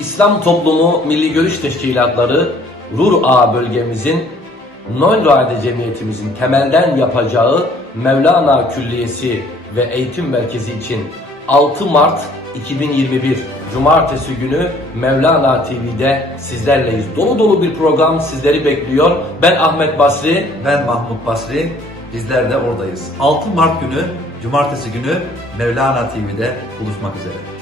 İslam Toplumu Milli Görüş Teşkilatları Rur Ağa bölgemizin Noylrade Cemiyetimizin temelden yapacağı Mevlana Külliyesi ve Eğitim Merkezi için 6 Mart 2021 Cumartesi günü Mevlana TV'de sizlerleyiz. Dolu dolu bir program sizleri bekliyor. Ben Ahmet Basri. Ben Mahmut Basri. Bizler de oradayız. 6 Mart günü, Cumartesi günü Mevlana TV'de buluşmak üzere.